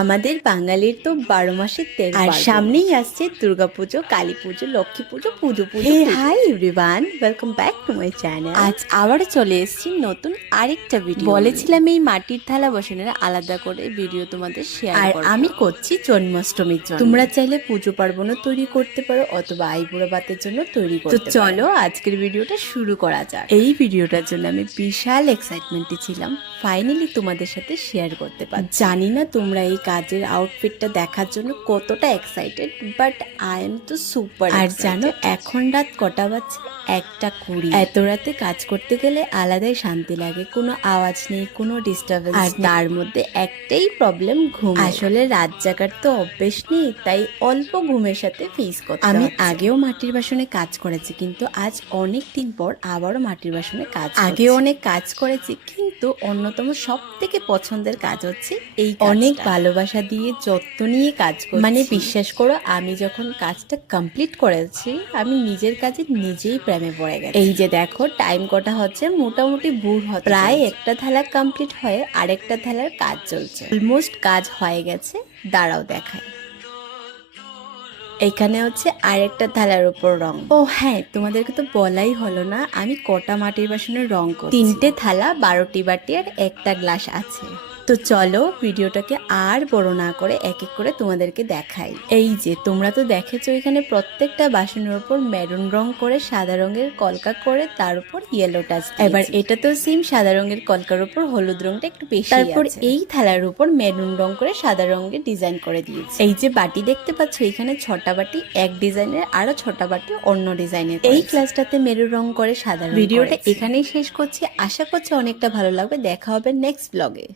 আমাদের বাঙালির তো 12 মাসের 13 আর সামনেই আসছে দুর্গাপুজো, কালী পুজো, লক্ষ্মী পুজো, পুজো পুজো। Hi everyone, welcome back to my channel. আজ আবার চলে এসেছি নতুন আরেকটা ভিডিও। বলেছিলাম এই মাটির থালা বসানোর আলাদা করে ভিডিও তোমাদের শেয়ার করব। আর আমি করছি জন্মাষ্টমীর জন্য। তোমরা চাইলে পুজো পার্বণও তৈরি করতে পারো অথবা আইবুড়ো ভাতের জন্য তৈরি করতে পারো। তো চলো আজকের ভিডিওটা শুরু করা যাক। এই ভিডিওটার জন্য আমি বিশাল এক্সাইটমেন্টে ছিলাম, ফাইনালি তোমাদের সাথে শেয়ার করতে পারছি। জানি না তোমরা এই কাজের আউটফিটটা দেখার জন্য কতটা এক্সাইটেড, বাট আই এম তো সুপার। আর জানো এখন রাত কটা বাজছে? 1:20। এত রাতে কাজ করতে গেলে আলাদাই শান্তি লাগে, কোনো আওয়াজ নেই, কোনো ডিস্টারবেন্স। আর তার মধ্যে একটাই প্রবলেম, ঘুম। আসলে রাত জাগার তো অভ্যেস নেই, তাই অল্প ঘুমের সাথে ফেস করতে আমি আগেও মাটির বাসনে কাজ করেছি, কিন্তু আজ অনেক দিন পর আবারও মাটির বাসনে কাজ। আগেও অনেক কাজ করেছি, কিন্তু অন্যতম সব থেকে পছন্দের কাজ হচ্ছে এই অনেক ভালোবাসা দিয়ে যত্ন নিয়ে কাজ করি। মানে বিশ্বাস করো, আমি যখন কাজটা কমপ্লিট করেছি আমি নিজের কাজে নিজেই প্রেমে পড়ে গেছি। এই যে দেখো টাইম কটা হচ্ছে, মোটামুটি ভোর হচ্ছে, প্রায় একটা থালা কমপ্লিট হয়ে আরেকটা থালার কাজ চলছে। অলমোস্ট কাজ হয়ে গেছে, দাঁড়াও দেখায়। এখানে হচ্ছে আরেকটা থালার উপর রং। ও হ্যাঁ, তোমাদেরকে তো বলাই হলো না আমি কটা মাটির বাসনের রং করছি। 3টে থালা, 12টি বাটি আর একটা গ্লাস আছে। তো চলো ভিডিওটাকে আর বড় না করে এক এক করে তোমাদেরকে দেখাই। এই যে তোমরা তো দেখেছো এখানে প্রত্যেকটা বাসনের উপর মেরুন রং করে সাদা রঙের কলকা করে তার উপর ইয়েলো টাচ। এবার এটা তো সেম সাদা রঙের কলকার উপর হলুদ রংটা একটু বেশি। তারপর এই থালার উপর মেরুন রং করে সাদা রঙের ডিজাইন করে দিয়েছি। এই যে বাটি দেখতে পাচ্ছ, এখানে 6টা বাটি এক ডিজাইনের, আরো 6টা বাটি অন্য ডিজাইনের। এই ক্লাসটাতে মেরুন রং করে সাদা রং। ভিডিওটা এখানেই শেষ করছি, আশা করছি অনেকটা ভালো লাগবে। দেখা হবে নেক্সট ব্লগে।